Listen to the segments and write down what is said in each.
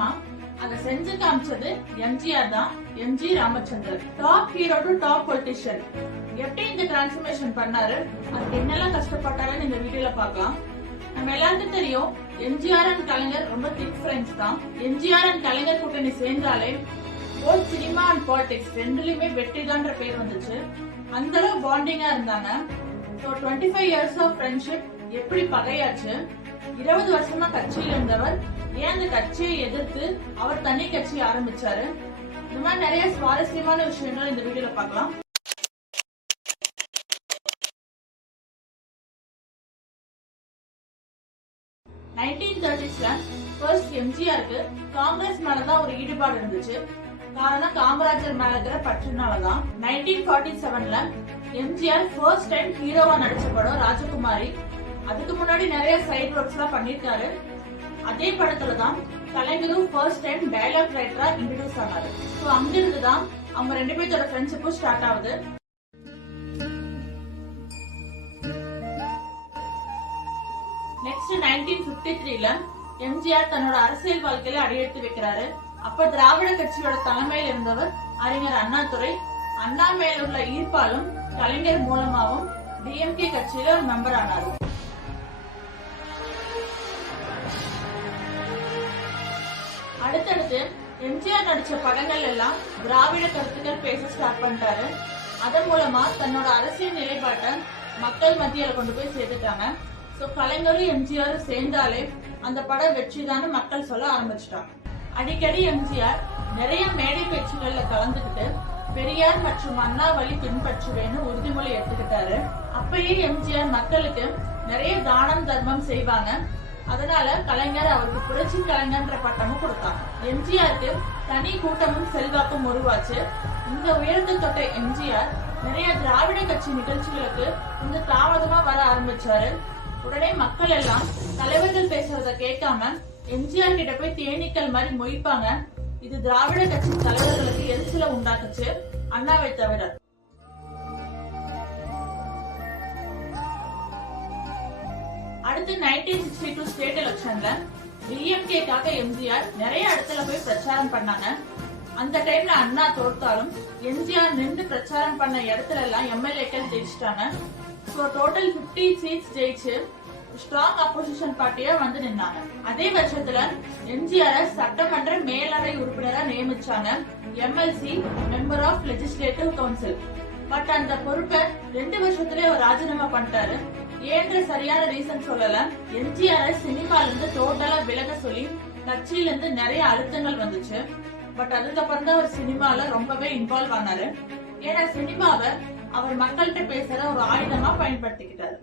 தெரியுமா? அதை செஞ்சு காமிச்சது எம்ஜிஆர் தான். MG Ramachandran. Top hero to top politician. எப்படி இந்த டிரான்ஸ்ஃபர்மேஷன் பண்ணாரு, அதுக்கு என்னெல்லாம் கஷ்டப்பட்டாருன்னு இந்த வீடியோல பார்க்கலாம். நம்ம எல்லாருக்கும் தெரியும், எம்ஜிஆர் அண்ட் கலைஞர் ரொம்ப திக் ஃப்ரெண்ட்ஸ் தான். எம்ஜிஆர் அண்ட் கலைஞர் கூட்டணி சேர்ந்தாலே போத் சினிமா அண்ட் பாலிடிக்ஸ் ரெண்டுலயுமே வெற்றிதான்ற பேர் வந்துச்சு. அந்த அளவு பாண்டிங்கா இருந்தாங்க. 25 years ஆஃப் ஃப்ரெண்ட்ஷிப் எப்படி பகையாச்சு? 20 வருஷமா கட்சியில் இருந்தவர் ஏன் அந்த கட்சியை எதிர்த்து அவர் தனி கட்சி ஆரம்பிச்சாரு? இந்த மாதிரி நிறைய சுவாரஸ்யமான விஷயங்கள் இந்த வீடியோல பார்க்கலாம். ஃபர்ஸ்ட் எம்ஜிஆருக்கு காங்கிரஸ் மேலதான் ஒரு ஈடுபாடு இருந்துச்சு. காரணம் காமராஜர் மேல இருக்கிற பற்றுனாலதான். 1947ல எம்ஜிஆர் ஃபர்ஸ்ட் டைம் ஹீரோவா நடிச்ச படம் ராஜகுமாரி. அதுக்கு முன்னாடி நிறைய சைட் ஒர்க்ஸ் எல்லாம் பண்ணிருக்காரு. அதே படத்துலதான் கலைஞரும் ஃபர்ஸ்ட் டைம் டயலாக் ரைட்டரா இன்ட்ரோடியூஸ் ஆனாரு. சோ அங்கிருந்துதான் அவங்க ரெண்டு பேர்த்தோட ஃப்ரெண்ட்ஷிப்பும் ஸ்டார்ட் ஆகுது. நெக்ஸ்ட் 1953ல எம்ஜிஆர் தன்னோட அரசியல் வாழ்க்கையில அடியெடுத்து வைக்கிறாரு. அப்ப திராவிட கட்சியோட தலைமையில் இருந்தவர் அறிஞர் அண்ணாதுரை. அண்ணா மேல உள்ள ஈர்ப்பாலும் கலைஞர் மூலமாவும் டிஎம்கே கட்சியில ஒரு மெம்பர் ஆனாரு. அடுத்தடுத்து எம்ஜிஆர் நடிச்ச படங்கள் எல்லாம் திராவிட கருத்துக்கள் பேச ஸ்டார்ட் பண்ணிட்டாரு. அதன் மூலமா தன்னோட அரசியல் நிலைப்பாட்டை மக்கள் மத்தியில கொண்டு போய் சேர்த்துட்டாங்க. சோ கலைஞரும் எம்ஜிஆரும் சேர்ந்தாலே அந்த படம் வெற்றிதான்னு மக்கள் சொல்ல ஆரம்பிச்சிட்டாங்க. அடிக்கடி எம்ஜிஆர் நிறைய மேடை பேச்சுகள்ல கலந்துகிட்டு பெரியார் மற்றும் அண்ணா வழி பின்பற்றுவேன்னு உறுதிமொழி எடுத்துக்கிட்டாரு. அப்பயே எம்ஜிஆர் மக்களுக்கு நிறைய தானம் தர்மம் செய்வாங்க. அதனால கலைஞர் அவருக்கு புரட்சி கலைஞர்ன்ற பட்டமும் கொடுத்தாங்க. எம்ஜிஆருக்கு தனி கூட்டமும் செல்வாக்கும் உருவாச்சு. இந்த உயரத்தை தொட்ட எம்ஜிஆர் நிறைய திராவிட கட்சி நிகழ்ச்சிகளுக்கு கொஞ்சம் தாமதமா வர ஆரம்பிச்சாரு. உடனே மக்கள் எல்லாம் தலைவர்கள் பேசுறத கேட்காம எம்ஜிஆர் கிட்ட போய் தேனீக்கள் மாதிரி மொய்ப்பாங்க. இது திராவிட கட்சி தலைவர்களுக்கு எரிச்சல உண்டாக்குச்சு, அண்ணாவை தவிர. அடுத்து 1962 ஸ்டேட் எலெக்ஷன்ல டிஎம்கேக்காக எம்ஜிஆர் நிறைய இடத்துல போய் பிரச்சாரம் பண்ணாங்க. அந்த டைம்ல அண்ணா தோற்றாலும் எம்ஜிஆர் நின்று பிரச்சாரம் பண்ண இடத்துல எல்லாம் எம்எல்ஏக்கள் ஜெயிச்சிட்டாங்க. சோ டோட்டல் 50 சீட்ஸ் ஜெயிச்சு ஸ்ட்ராங் அப்போசிஷன் பார்ட்டியா வந்து நின்னாங்க. அதே வருஷத்துல எம்ஜிஆர் சட்டமன்ற மேலவை உறுப்பினரா நியமிச்சாங்க. MLC member of legislative council. But அந்த பொறுப்பை 2 வருஷத்துலயே அவர் ராஜினாமா பண்ணிட்டாரு. ஏன்ற சரியான ரீசன் சொல்லல. எம்ஜிஆர் சினிமால இருந்து டோட்டலா விலக சொல்லி கட்சியில இருந்து நிறைய அழுத்தங்கள் வந்துச்சு. பட் அதுக்கப்புறம் தான் அவர் சினிமால ரொம்பவே இன்வால்வ் ஆனாரு. ஏன்னா சினிமாவை அவர் மக்கள்கிட்ட பேசுற ஒரு ஆயுதமா பயன்படுத்திக்கிட்டாரு.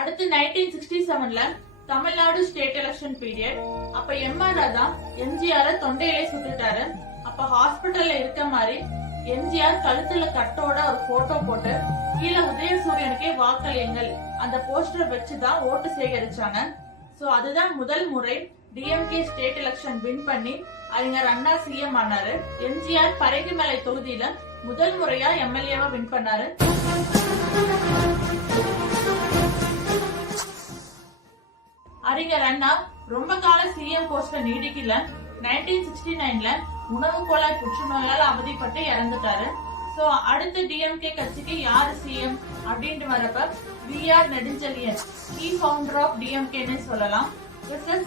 அடுத்து 1967ல தமிழ்நாடு ஸ்டேட் எலெக்ஷன் பீரியட். அப்ப எம்ஆர் ராதா எம்ஜிஆர் தொண்டையிலே சுட்டுட்டாரு. அப்ப ஹாஸ்பிட்டல்ல இருக்க மாதிரி எம்ஜிஆர் கழுத்துல கட்டோட ஒரு போட்டோ போட்டு கீழே உதயசூரியனுக்கே வாக்களியுங்கள் அந்த போஸ்டர் வச்சுதான் ஓட்டு சேகரிச்சாங்க. சோ அதுதான் முதல் முறை டிஎம்கே ஸ்டேட் எலெக்ஷன் வின் பண்ணி அறிஞர் அண்ணா சிஎம் ஆனாரு. எம்ஜிஆர் பரங்கிமலை தொகுதியில முதல் முறையா எம்எல்ஏவா வின் பண்ணாரு. அறிஞர் அண்ணா ரொம்ப கால சிஎம் போஸ்ட்ல நீடிக்கல. 1969ல உணவு குழாய் புற்றுநோயால அவதிப்பட்டு இறந்துட்டாரு. சோ அடுத்து டிஎம்கே கட்சிக்கு யாரு சிஎம் அப்படின்ட்டு வரப்ப வி.ஆர். நெடுஞ்செழியன் கீ ஃபவுண்டர் ஆஃப் டிஎம்கேன்னு சொல்லலாம்.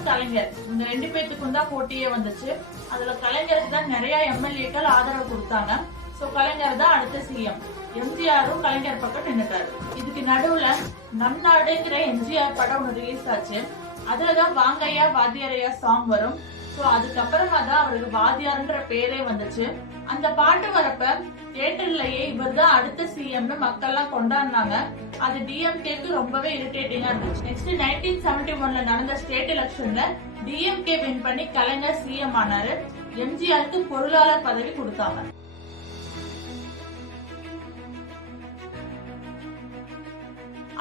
கலைஞர். இந்த 2 பேத்துக்கும் தான் போட்டியே வந்துச்சு. அதுல கலைஞருக்கு தான் நிறைய எம்எல்ஏக்கள் ஆதரவு கொடுத்தாங்க. சோ கலைஞர் தான் அடுத்த சிஎம். எம்ஜிஆரும் கலைஞர் பக்கம் நின்னுட்டாரு. இதுக்கு நடுவுல நம் நாடுங்கிற எம்ஜிஆர் படம் ஒன்று ரிலீஸ் ஆச்சு. அதுலதான் வாங்கையா வாத்தியாரையா சாங் வரும். சோ அதுக்கப்புறமா தான் அவருக்கு வாத்தியார்ன்ற பேரே வந்துச்சு. அந்த பாட்டு வரப்ப தியேட்டர்லயே இவர் தான் அடுத்த சிஎம் மக்கள் எல்லாம் கொண்டாடினாங்க. அது டிஎம்கேக்கு ரொம்பவே இரிட்டேட்டிங்கா இருந்துச்சு. நெக்ஸ்ட் 1971ல நடந்த ஸ்டேட் எலெக்ஷன்ல டிஎம்கே வின் பண்ணி கலைஞர் சிஎம் ஆனாரு. எம்ஜிஆருக்கு பொருளாளர் பதவி கொடுத்தாங்க.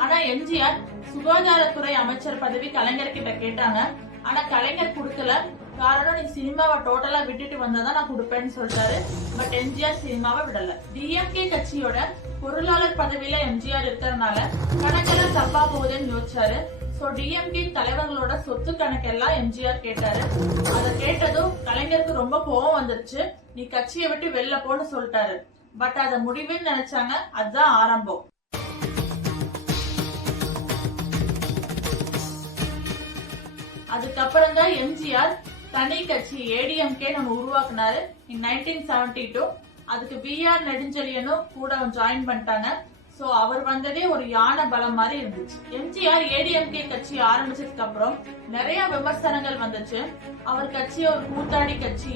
ஆனா எம்ஜிஆர் சுகாதாரத்துறை அமைச்சர் பதவி கலைஞர் கிட்ட கேட்டாங்க. ஆனா கலைஞர் கொடுக்கல. காரணம், நீ சினிமாவை டோட்டலா விட்டுட்டு வந்தாதான் நான் கொடுப்பேன்னு சொல்லிட்டாரு. பட் எம்ஜிஆர் சினிமாவை விடல. டிஎம்கே கட்சியோட பொருளாளர் பதவியில எம்ஜிஆர் இருக்கிறதுனால கணக்கெல்லாம் தப்பா போகுதுன்னு யோசிச்சாரு. சோ டிஎம்கே தலைவர்களோட சொத்து கணக்கெல்லாம் எம்ஜிஆர் கேட்டாரு. அதை கேட்டதும் கலைஞருக்கு ரொம்ப கோவம் வந்துருச்சு. நீ கட்சியை விட்டு வெளில போன்னு சொல்லிட்டாரு. பட் அத முடிவுன்னு நினைச்சாங்க. அதுதான் ஆரம்பம். அதுக்கப்புறம் தான் எம்ஜிஆர் தனி கட்சி ஏடிஎம்கே நம்ம உருவாக்குனாரு in 1972. அதுக்கு பிஆர் நெடுஞ்செழியனும் கூட ஜாயின் பண்ணிட்டாங்க. சோ அவர் வந்ததே ஒரு யானை பலம் மாதிரி இருந்துச்சு. எம்ஜிஆர் ஏடிஎம்கே கட்சி ஆரம்பிச்சதுக்கு அப்புறம் நிறைய விமர்சனங்கள் வந்துச்சு. அவர் கட்சி ஒரு கூத்தாடி கட்சி,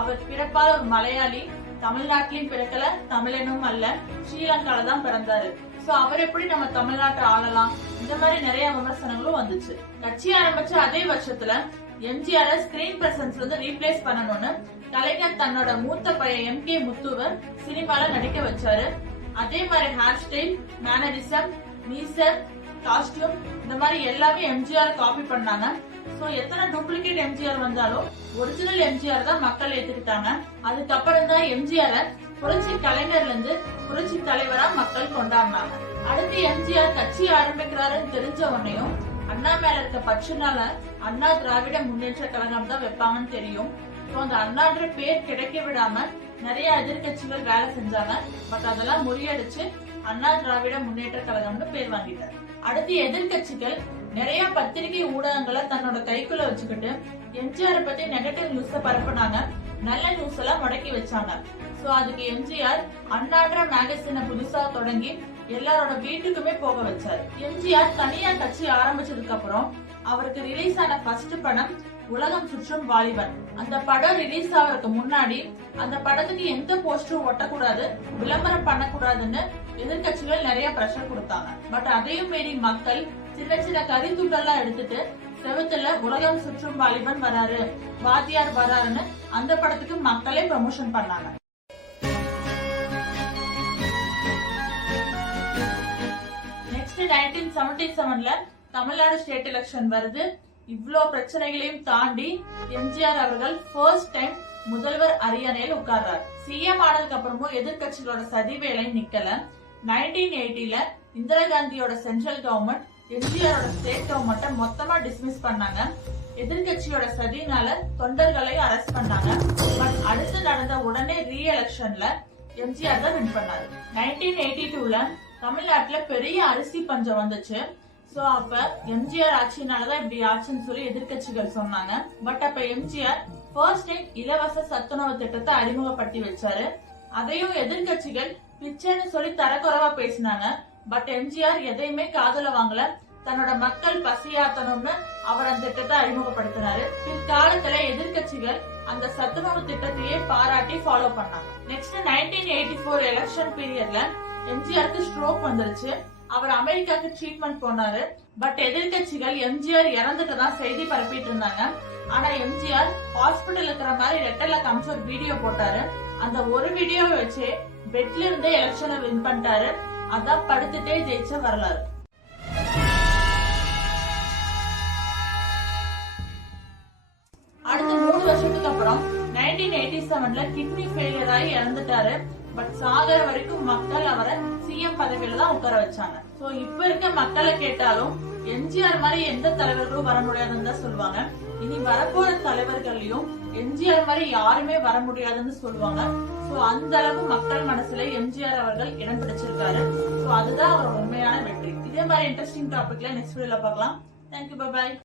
அவர் பிறப்பால ஒரு மலையாளி, தமிழ்நாட்டிலையும் பிறக்கல, தமிழனும் அல்ல, ஸ்ரீலங்கால தான் பிறந்தாரு. சோ அவர் எப்படி நம்ம தமிழ்நாட்டை ஆளலாம், இந்த மாதிரி நிறைய விமர்சனங்களும் வந்துச்சு. கட்சி ஆரம்பிச்ச அதே வருஷத்துல எம்ஜிஆர் ஸ்கிரீன் பிரசன்ஸ்ல இருந்து ரீப்ளேஸ் பண்ணணும்னு கலைஞர் தன்னோட மூத்த பையன் எம்.கே. முத்துவ சினிமால நடிக்க வச்சாரு. அதே மாதிரி ஹேர் ஸ்டைல், மேனரிசம், மீசர், காஸ்டியூம் இந்த மாதிரி எல்லாமே எம்ஜிஆர் காப்பி பண்ணாங்க. சோ எத்தனை டூப்ளிகேட் எம்ஜிஆர் வந்தாலும் ஒரிஜினல் எம்ஜிஆர் தான் மக்கள் ஏத்துக்கிட்டாங்க. அதுக்கப்புறம் தான் எம்ஜிஆர் புரட்சி கலைஞர்ல இருந்து புரட்சி தலைவரா மக்கள் கொண்டாடினாங்க. அடுத்து எம்ஜிஆர் கட்சி ஆரம்பிக்கிறாருன்னு தெரிஞ்ச உடனேயும் அண்ணா மேல இருக்க பற்றுனால அண்ணா திராவிட முன்னேற்ற கழகம் தான் வைப்பாங்கன்னு தெரியும். அந்த அண்ணான்ற பேர் கிடைக்க விடாம நிறைய எதிர்கட்சிகள் வேலை செஞ்சாங்க. பட் அதெல்லாம் முறியடிச்சு அண்ணா திராவிட முன்னேற்ற கழகம்னு பேர் வாங்கிட்டார். அடுத்து எதிர்கட்சிகள் நிறைய பத்திரிகை ஊடகங்களை தன்னோட கைக்குள்ள வச்சுக்கிட்டு எம்ஜிஆர் பத்தி நெகட்டிவ் நியூஸ பரப்புனாங்க. நல்ல நியூஸ் எல்லாம் முடக்கி வச்சாங்க. சோ அதுக்கு எம்ஜிஆர் அண்ணான்ற மேகசினை புதுசா தொடங்கி எல்லாரோட வீட்டுக்குமே போக வச்சாரு. எம்ஜிஆர் தனியா கட்சி ஆரம்பிச்சதுக்கு அப்புறம் அவருக்கு ரிலீஸ் ஆன ஃபர்ஸ்ட் படம் உலகம் சுற்றும் வாலிபன். அந்த படம் ரிலீஸ் ஆகிறதுக்கு முன்னாடி அந்த படத்துக்கு எந்த போஸ்டரும் ஒட்டக்கூடாது, விளம்பரம் பண்ணக்கூடாதுன்னு எதிர்கட்சிகள் நிறைய பிரஷர் கொடுத்தாங்க. பட் அதையும் மீறி மக்கள் சின்ன சின்ன கரித்துண்டெல்லாம் எடுத்துட்டு செவத்துல உலகம் சுற்றும் வாலிபன் வராரு, வாத்தியார் வராருன்னு அந்த படத்துக்கு மக்களே ப்ரமோஷன் பண்ணாங்க. நெக்ஸ்ட் 1977ல தமிழ்நாடு ஸ்டேட் எலெக்ஷன் வருது. இவ்ளோ பிரச்சனைகளையும் தாண்டி எம்ஜிஆர் அவர்கள் ஃபர்ஸ்ட் டைம் முதல்வர் அரியணையில் உட்கார்றாரு. சிஎம் ஆனதுக்கு அப்புறமும் எதிர்கட்சிகளோட சதி வேலை நிக்கல. 1980ல இந்திரா காந்தியோட சென்ட்ரல் கவர்மெண்ட் எம்ஜிஆரோட ஸ்டேட் கவர்மெண்ட்டை மொத்தமா டிஸ்மிஸ் பண்ணாங்க. எதிர்கட்சியோட சதினால தொண்டர்களையும் அரெஸ்ட் பண்ணாங்க. பட் அடுத்து நடந்த உடனே ரீ எலெக்ஷன்ல எம்ஜிஆர் தான் வின் பண்ணாரு. 1982ல தமிழ்நாட்டுல பெரிய அரிசி பஞ்சம் வந்துச்சு. சோ அப்ப எம்ஜிஆர் ஆட்சினாலதான் இப்படி ஆச்சுன்னு சொல்லி எதிர்கட்சிகள் சொன்னாங்க. பட் அப்ப எம்ஜிஆர் ஃபர்ஸ்ட் டைம் இலவச சத்துணவு திட்டத்தை அறிமுகப்படுத்தி வச்சாரு. அதையும் எதிர்கட்சிகள் பிச்சைன்னு சொல்லி தரக்குறைவா பேசினாங்க. பட் எம்ஜிஆர் எதையுமே காதுல வாங்கல. தன்னோட மக்கள் பசியாத்தணும்னு அவர் அந்த திட்டத்தை அறிமுகப்படுத்தினாரு. பிற்காலத்துல எதிர்கட்சிகள் அந்த சத்துணவு திட்டத்தையே பாராட்டி ஃபாலோ பண்ணாங்க. நெக்ஸ்ட் 1984 எலெக்ஷன் பீரியட்ல எம்ஜிஆருக்கு ஸ்ட்ரோக் வந்துருச்சு. அவர் அமெரிக்காவுக்கு ட்ரீட்மெண்ட் போனாரு. பட் எதிர்கட்சிகள் எம்ஜிஆர் இறந்துட்டு தான் செய்தி பரப்பிட்டு இருந்தாங்க. ஆனா எம்ஜிஆர் ஹாஸ்பிட்டல் இருக்கிற மாதிரி லெட்டர்ல காமிச்சு ஒரு வீடியோ போட்டாரு. அந்த ஒரு வீடியோவை வச்சு பெட்ல இருந்தே எலெக்ஷனை வின் பண்ணிட்டாரு. அதான் படுத்துட்டே ஜெயிச்ச வரலாறு. அடுத்த 3 வருஷத்துக்கு அப்புறம் 1987ல கிட்னி ஃபெயிலியர் ஆகி இறந்துட்டாரு. பட் சாகர வரைக்கும் மக்கள் அவரை சிஎம் பதவியில தான் உட்கார வச்சாங்க. சோ இப்ப இருக்க மக்களை கேட்டாலும் எம்ஜிஆர் மாதிரி எந்த தலைவர்களும் வர முடியாதுன்னு தான் சொல்லுவாங்க. இனி வரப்போற தலைவர்களையும் எம்ஜிஆர் மாதிரி யாருமே வர முடியாதுன்னு சொல்லுவாங்க. சோ அந்த அளவு மக்கள் மனசுல எம்ஜிஆர் அவர்கள் இடம் பிடிச்சிருக்காரு. சோ அதுதான் அவரோட உண்மையான வெற்றி. இதே மாதிரி இன்ட்ரெஸ்டிங் டாபிக்ல நெக்ஸ்ட் வீடியோல பார்க்கலாம். Thank you, bye bye.